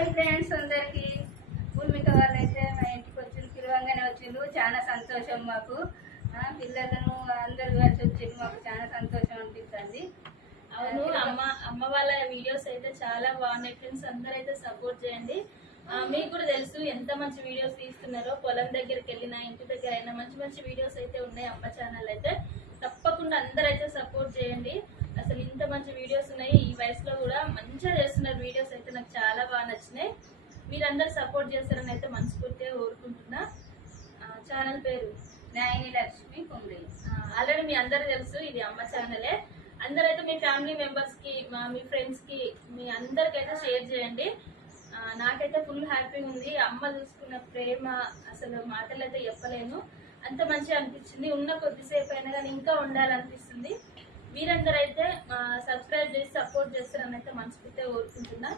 Hi friends అందరికి. భూమిక వాళ్ళైతే మా ఇంటికి వచ్చి పిలవంగానే వచ్చిండ్రు. చాలా సంతోషం మాకు. పిల్లలను అందరు కలిసి వచ్చింది మాకు చాలా సంతోషం అనిపిస్తుంది. అవును అమ్మ అమ్మ వాళ్ళ వీడియోస్ అయితే చాలా బాగున్నాయి. ఫ్రెండ్స్ అందరూ అయితే సపోర్ట్ చేయండి మీకు కూడా తెలుసు ఎంత మంచి వీడియోస్ తీస్తున్నారో. పొలం దగ్గరికి వెళ్ళినా ఇంటి దగ్గర అయినా మంచి మంచి వీడియోస్ అయితే ఉన్నాయి అమ్మ ఛానల్ అయితే. తప్పకుండా అందరైతే అయితే సపోర్ట్ చేయండి. అసలు ఇంత మంచి వీడియోస్ ఉన్నాయి. ఈ వయసులో కూడా మంచిగా చేస్తున్నారు వీడియోస్ అయితే నాకు చాలా బాగా నచ్చినాయి మీరందరూ సపోర్ట్ చేస్తారని అయితే మనస్ఫూర్తిగా కోరుకుంటున్నా. ఛానల్ పేరు నాయని లక్ష్మి కుమ్రి ఆల్రెడీ మీ అందరూ తెలుసు ఇది అమ్మ ఛానలే అందరైతే మీ ఫ్యామిలీ మెంబర్స్కి మా మీ ఫ్రెండ్స్కి మీ అందరికైతే షేర్ చేయండి. నాకైతే ఫుల్ హ్యాపీ ఉంది. అమ్మ చూసుకున్న ప్రేమ అసలు మాటలు అయితే చెప్పలేను. అంత మంచిగా అనిపించింది. ఉన్న కొద్దిసేపు అయినా కానీ ఇంకా ఉండాలనిపిస్తుంది. మీరందరైతే సబ్స్క్రైబ్ చేసి సపోర్ట్ చేస్తారని అయితే మనస్ఫూర్తిగా కోరుకుంటున్నా.